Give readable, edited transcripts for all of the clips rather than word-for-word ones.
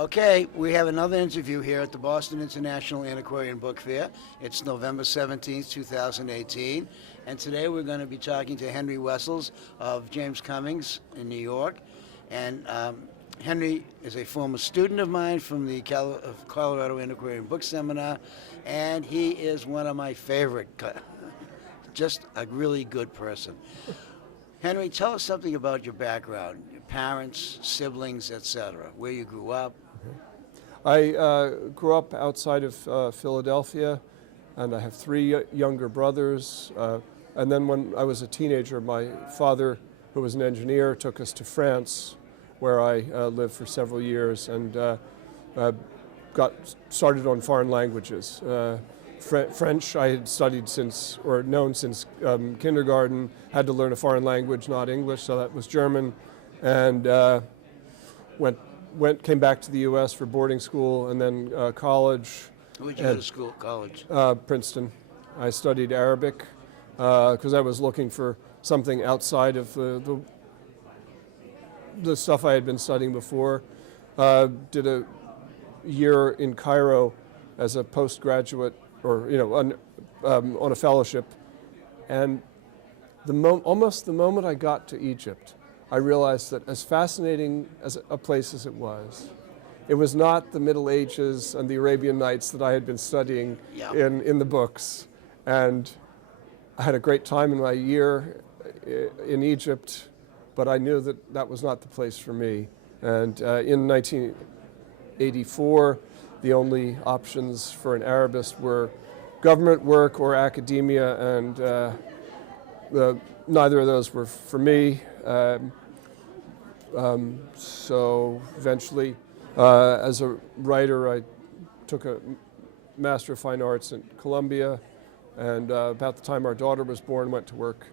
Okay, we have another interview here at the Boston International Antiquarian Book Fair. It's November 17th, 2018, and today we're going to be talking to Henry Wessells of James Cummins in New York. And Henry is a former student of mine from the Colorado Antiquarian Book Seminar, and he is one of my favorite, just a really good person. Henry, tell us something about your background, your parents, siblings, etc., where you grew up. I grew up outside of Philadelphia, and I have three younger brothers. And then when I was a teenager, my father, who was an engineer, took us to France, where I lived for several years and got started on foreign languages. French I had studied since, or known since kindergarten, had to learn a foreign language, not English, so that was German, and came back to the U.S. for boarding school and then college. Where'd you go to school, college? Princeton. I studied Arabic because I was looking for something outside of the stuff I had been studying before. Did a year in Cairo as a postgraduate, or on a fellowship, and almost the moment I got to Egypt, I realized that as fascinating as a place as it was not the Middle Ages and the Arabian Nights that I had been studying in the books. And I had a great time in my year in Egypt, but I knew that that was not the place for me. And in 1984, the only options for an Arabist were government work or academia, and neither of those were for me. So eventually, as a writer, I took a Master of Fine Arts at Columbia, and about the time our daughter was born, went to work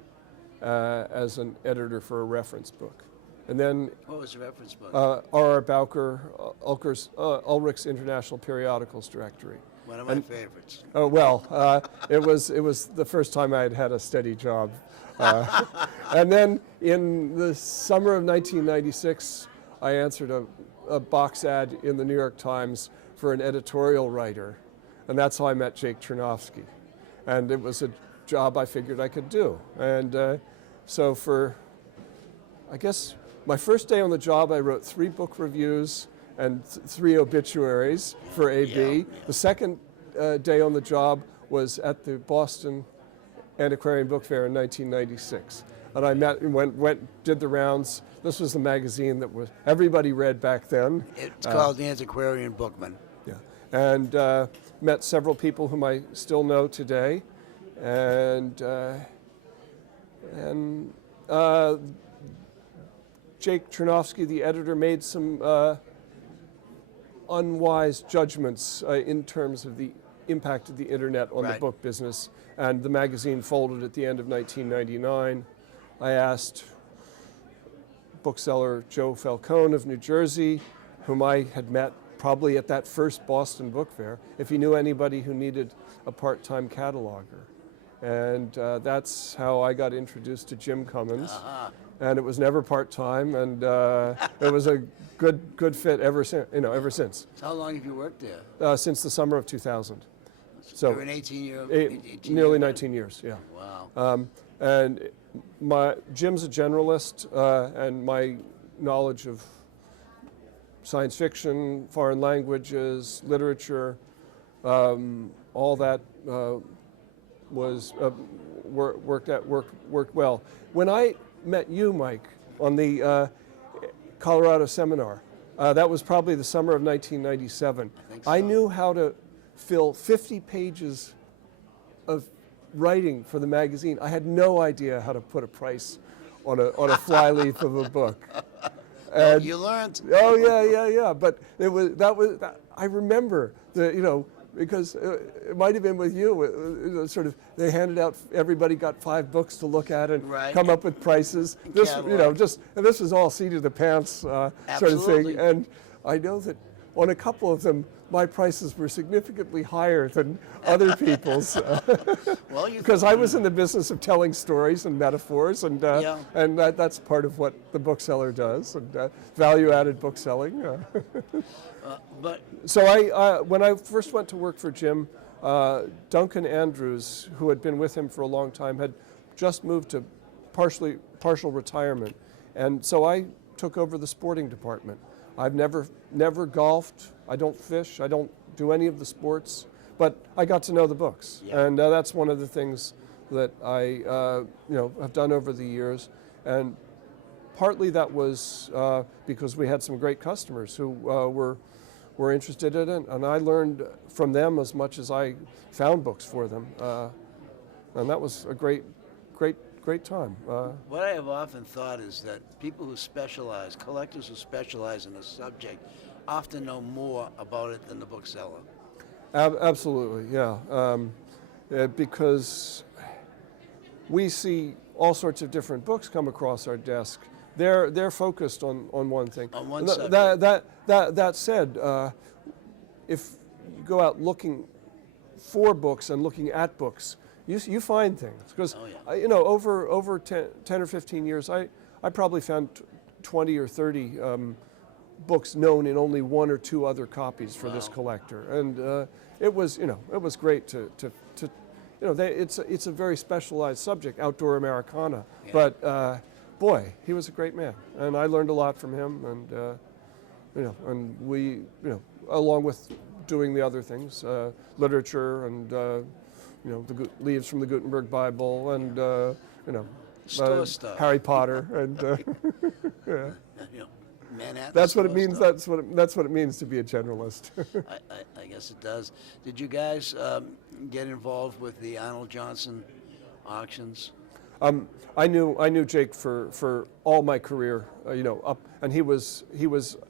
as an editor for a reference book. And then, what was the reference book? R.R. Bowker, Ulrich's International Periodicals Directory. One of my favorites. Oh well, it was the first time I had had a steady job. And then in the summer of 1996, I answered a box ad in the New York Times for an editorial writer, and that's how I met Jake Chernovsky. And it was a job I figured I could do. And so for, I guess, my first day on the job, I wrote 3 book reviews and 3 obituaries for AB. Yeah. The second day on the job was at the Boston Antiquarian Book Fair in 1996. And I did the rounds. This was the magazine that everybody read back then. It's called the Antiquarian Bookman. Yeah. And met several people whom I still know today. And Jake Chernovsky, the editor, made some unwise judgments in terms of the impact of the internet on the book business, and the magazine folded at the end of 1999. I asked bookseller Joe Falcone of New Jersey, whom I had met probably at that first Boston Book Fair, if he knew anybody who needed a part-time cataloger. And that's how I got introduced to Jim Cummins. And it was never part-time, and it was a good fit ever since. So how long have you worked there? Since the summer of 2000. So you're an 18-year. Nearly 19 years. Yeah. Wow. And Jim's a generalist, and my knowledge of science fiction, foreign languages, literature, all that was worked well. When I met you, Mike, on the Colorado seminar, that was probably the summer of 1997. I knew how to fill 50 pages of writing for the magazine. I had no idea how to put a price on a flyleaf of a book. And you learned. Oh yeah. But I remember because it might have been with you. Sort of, they handed out. Everybody got 5 books to look at and come up with prices. This was all seat of the pants sort of thing. And I know that on a couple of them, my prices were significantly higher than other people's. Well, Because I was in the business of telling stories and metaphors, and that's part of what the bookseller does, and value-added bookselling. But So when I first went to work for Jim, Duncan Andrews, who had been with him for a long time, had just moved to partial retirement, and so I took over the sporting department. I've never golfed. I don't fish. I don't do any of the sports, but I got to know the books, and that's one of the things that I have done over the years, and partly that was because we had some great customers who were interested in it, and I learned from them as much as I found books for them, and that was a great time. what I have often thought is that people who specialize, collectors who specialize in a subject, often know more about it than the bookseller. Absolutely, yeah, because we see all sorts of different books come across our desk. They're focused on one thing. On one subject. That said, if you go out looking for books and looking at books, you find things. Because over 10 or 15 years, I probably found 20 or 30 books known in only one or two other copies for this collector, and it was great to it's a very specialized subject, outdoor Americana, but boy, he was a great man, and I learned a lot from him, and we along with doing the other things, literature and the leaves from the Gutenberg Bible and Store stuff. Harry Potter and Manhattan that's what it store means. stuff. That's what it means to be a generalist. I guess it does. Did you guys get involved with the Arnold Johnson auctions? I knew Jake for all my career, up, and he was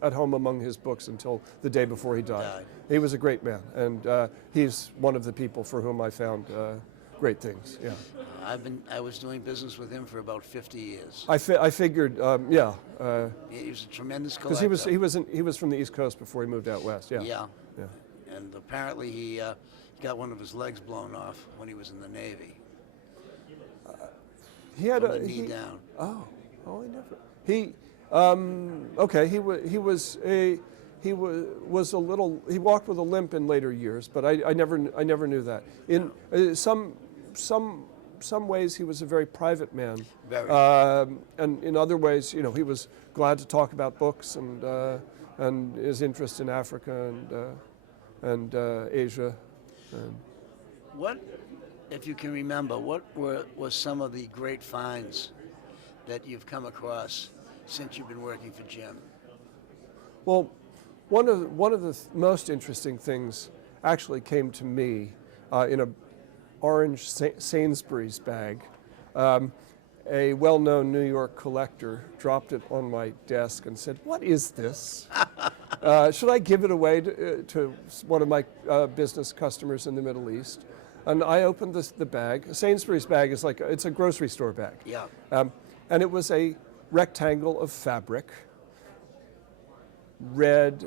at home among his books until the day before he died. He was a great man, and he's one of the people for whom I found great things. Yeah. I was doing business with him for about 50 years. I figured, yeah. He was a tremendous collector. Because he was from the East Coast before he moved out west. Yeah. Yeah. And apparently he got one of his legs blown off when he was in the Navy. He had From the knee down. I never. He walked with a limp in later years, but I never knew that. In some ways he was a very private man. Very. And in other ways, he was glad to talk about books and his interest in Africa and Asia. What, if you can remember, what was some of the great finds that you've come across since you've been working for Jim? Well, one of the most interesting things actually came to me in a orange Sainsbury's bag. A well-known New York collector dropped it on my desk and said, "What is this? Should I give it away to one of my business customers in the Middle East?" And I opened the bag. A Sainsbury's bag is it's a grocery store bag. Yeah. And it was a rectangle of fabric, red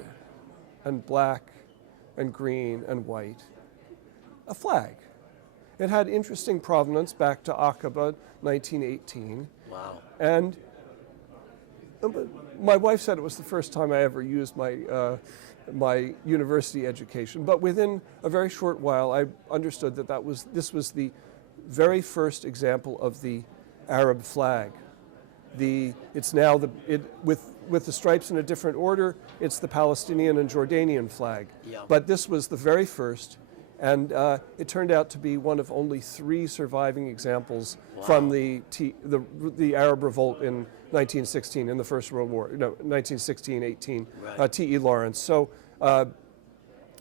and black and green and white, a flag. It had interesting provenance back to Aqaba, 1918. Wow. And my wife said it was the first time I ever used my university education, but within a very short while I understood that this was the very first example of the Arab flag. It's now with the stripes in a different order, it's the Palestinian and Jordanian flag. Yeah. But this was the very first, and it turned out to be one of only 3 surviving examples from the Arab revolt in 1916, in the First World War, 1916-18, Right. T.E. Lawrence. So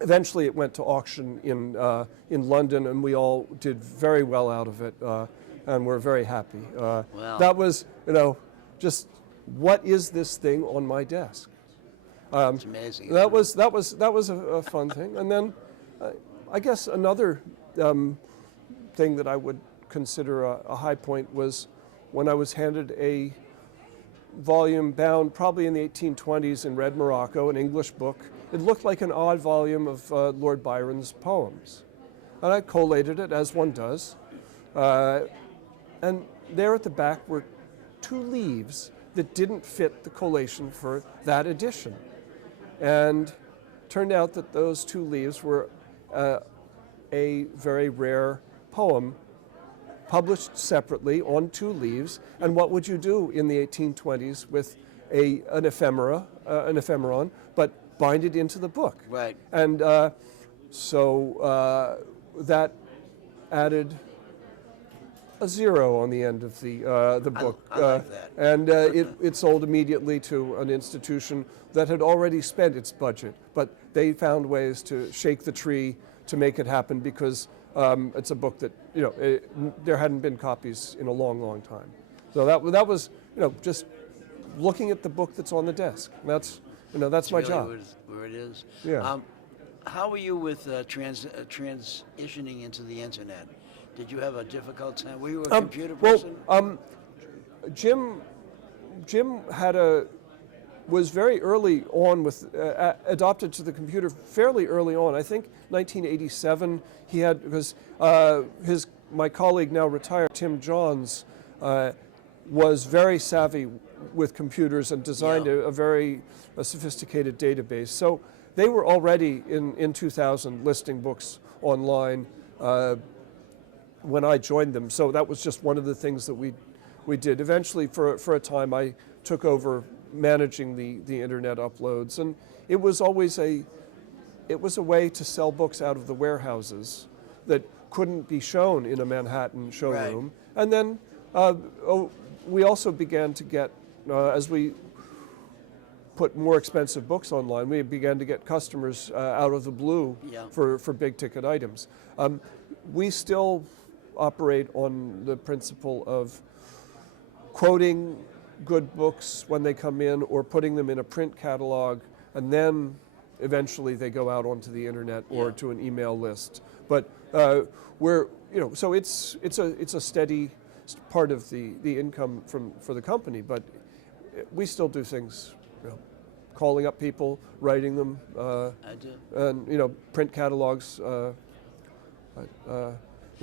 eventually it went to auction in London, and we all did very well out of it, and we're very happy. Wow. That was, just what is this thing on my desk? It's amazing. That was a fun thing, and then I guess another thing that I would consider a high point was when I was handed a volume bound probably in the 1820s in red Morocco, an English book. It looked like an odd volume of Lord Byron's poems. And I collated it, as one does. And there at the back were 2 leaves that didn't fit the collation for that edition. And turned out that those 2 leaves were a very rare poem published separately on 2 leaves. And what would you do in the 1820s with an ephemeron, but bind it into the book? Right. And so that added a 0 on the end of the book. I like that. And it sold immediately to an institution that had already spent its budget, but they found ways to shake the tree to make it happen because it's a book that, there hadn't been copies in a long, long time. So that was, just looking at the book that's on the desk. That's my really job. Where it is. Yeah. How were you with transitioning into the internet? Did you have a difficult time? Were you a computer person? Jim was very early on with adopted to the computer fairly early on. I think 1987 he had, because my colleague, now retired, Tim Johns, was very savvy with computers and designed a very sophisticated database. So they were already in 2000 listing books online when I joined them. So that was just one of the things that we did. Eventually, for a time, I took over managing the internet uploads, and it was always a way to sell books out of the warehouses that couldn't be shown in a Manhattan showroom. Right. And then we also began to get, as we put more expensive books online, we began to get customers out of the blue for big ticket items. We still operate on the principle of quoting good books when they come in, or putting them in a print catalog, and then eventually they go out onto the internet or to an email list. But so it's a steady part of the income for the company. But we still do things, calling up people, writing them, I do. and print catalogs.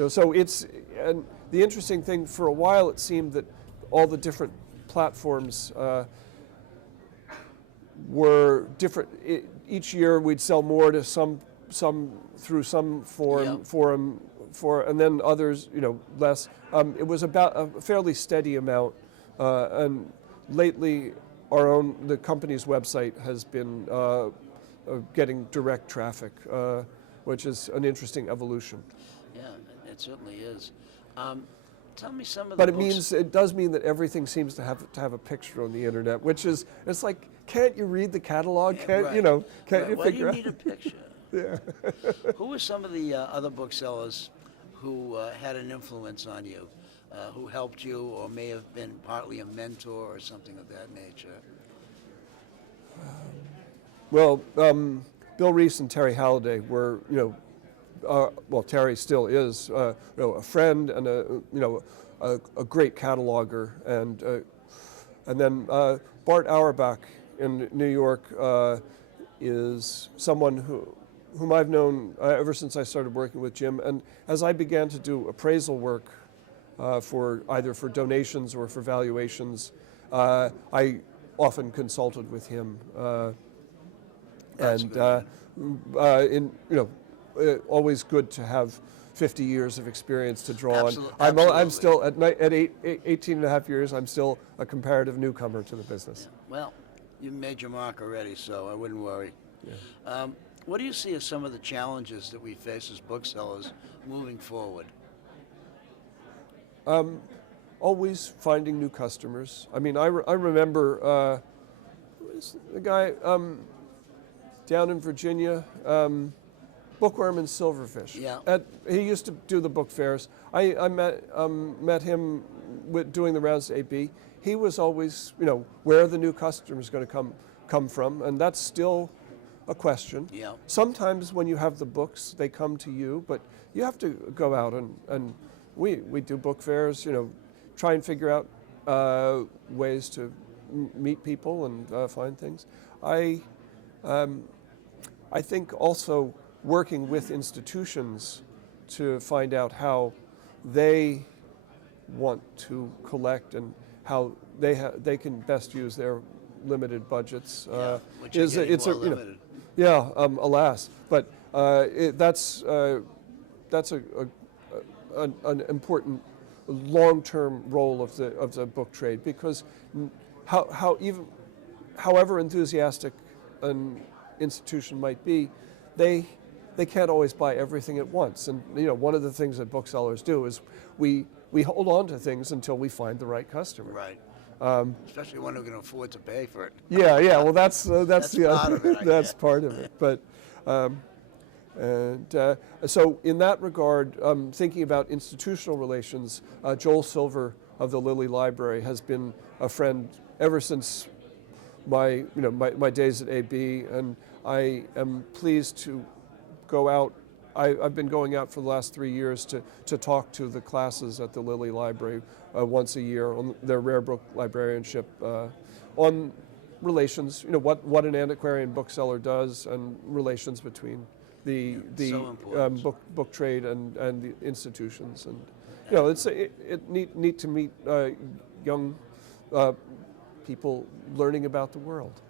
So it's, and the interesting thing, for a while it seemed that all the different platforms were different. Each year we'd sell more to some through some forum, and then others, less. It was about a fairly steady amount, and lately the company's website has been getting direct traffic, which is an interesting evolution. Yeah, it certainly is. Tell me some of the But books. it does mean that everything seems to have a picture on the internet, which is, it's like, can't you read the catalog? Can't you Why do you out? need a picture? Yeah. Who were some of the other booksellers who had an influence on you, who helped you, or may have been partly a mentor or something of that nature? Well, Bill Reese and Terry Halliday were, well, Terry still is, a friend and a great cataloger, and then Bart Auerbach in New York is someone whom I've known ever since I started working with Jim. And as I began to do appraisal work for either for donations or for valuations, I often consulted with him, always good to have 50 years of experience to draw on. I'm still, at 18 and a half years, I'm still a comparative newcomer to the business. Yeah. Well, you made your mark already, so I wouldn't worry. Yeah. What do you see as some of the challenges that we face as booksellers moving forward? Always finding new customers. I mean, I remember the guy down in Virginia, Bookworm and Silverfish. Yeah. He used to do the book fairs. I met him doing the rounds at AB. He was always, where are the new customers going to come from? And that's still a question. Yeah. Sometimes when you have the books, they come to you, but you have to go out and we do book fairs, try and figure out ways to meet people and find things. I think also working with institutions to find out how they want to collect and how they can best use their limited budgets. Which are getting more limited. Alas, but that's an important long-term role of the book trade, because however enthusiastic an institution might be, they can't always buy everything at once. And one of the things that booksellers do is we hold on to things until we find the right customer. Right. Especially when we're going to afford to pay for it. Yeah. Well, that's the part of it. That's part of it. But so in that regard, thinking about institutional relations, Joel Silver of the Lilly Library has been a friend ever since my days at AB, and I am pleased to go out. I've been going out for the last 3 years to talk to the classes at the Lilly Library once a year on their rare book librarianship, on relations, what an antiquarian bookseller does, and relations between the book trade and the institutions. And it's neat to meet young people learning about the world.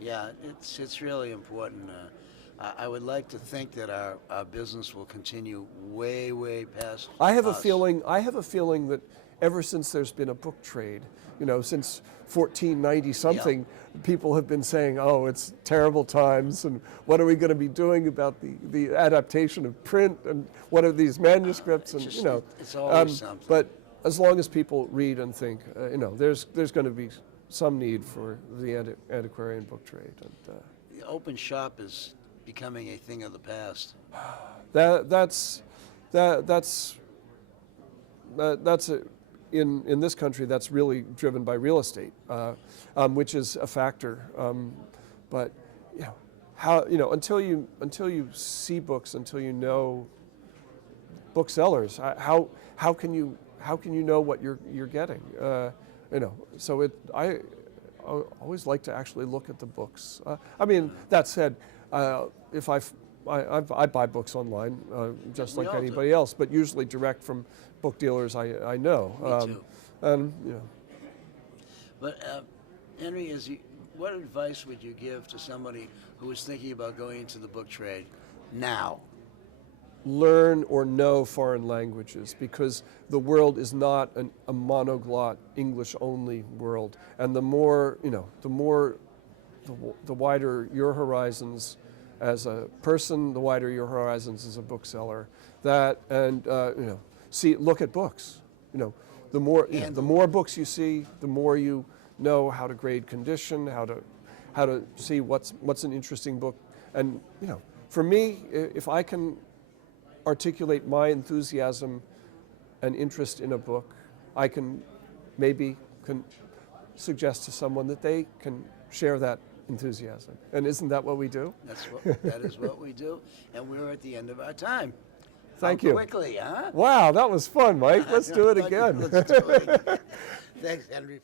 Yeah, it's really important. I would like to think that our business will continue way past I have a us. feeling that ever since there's been a book trade, since 1490 something, people have been saying, oh, it's terrible times, and what are we going to be doing about the adaptation of print, and what are these manuscripts, and it's always something. But as long as people read and think, there's going to be some need for the antiquarian book trade. And the open shop is becoming a thing of the past. In this country, that's really driven by real estate, which is a factor. But until you see books, until you know booksellers, how can you know what you're getting? So I always like to actually look at the books. That said, if I buy books online, just like anybody else, but usually direct from book dealers I know. Me too. And But Henry, what advice would you give to somebody who is thinking about going into the book trade now? Learn or know foreign languages, because the world is not a monoglot English-only world, and the wider your horizons as a person, the wider your horizons as a bookseller. Look at books. The more books you see, the more you know how to grade condition, how to see what's an interesting book. And for me, if I can articulate my enthusiasm and interest in a book, I can suggest to someone that they can share that enthusiasm. And isn't that what we do? That is what we do. And we're at the end of our time. Thank you. Quickly, huh? Wow, that was fun, Mike. Let's do it again. Let's do it again. Thanks, Henry.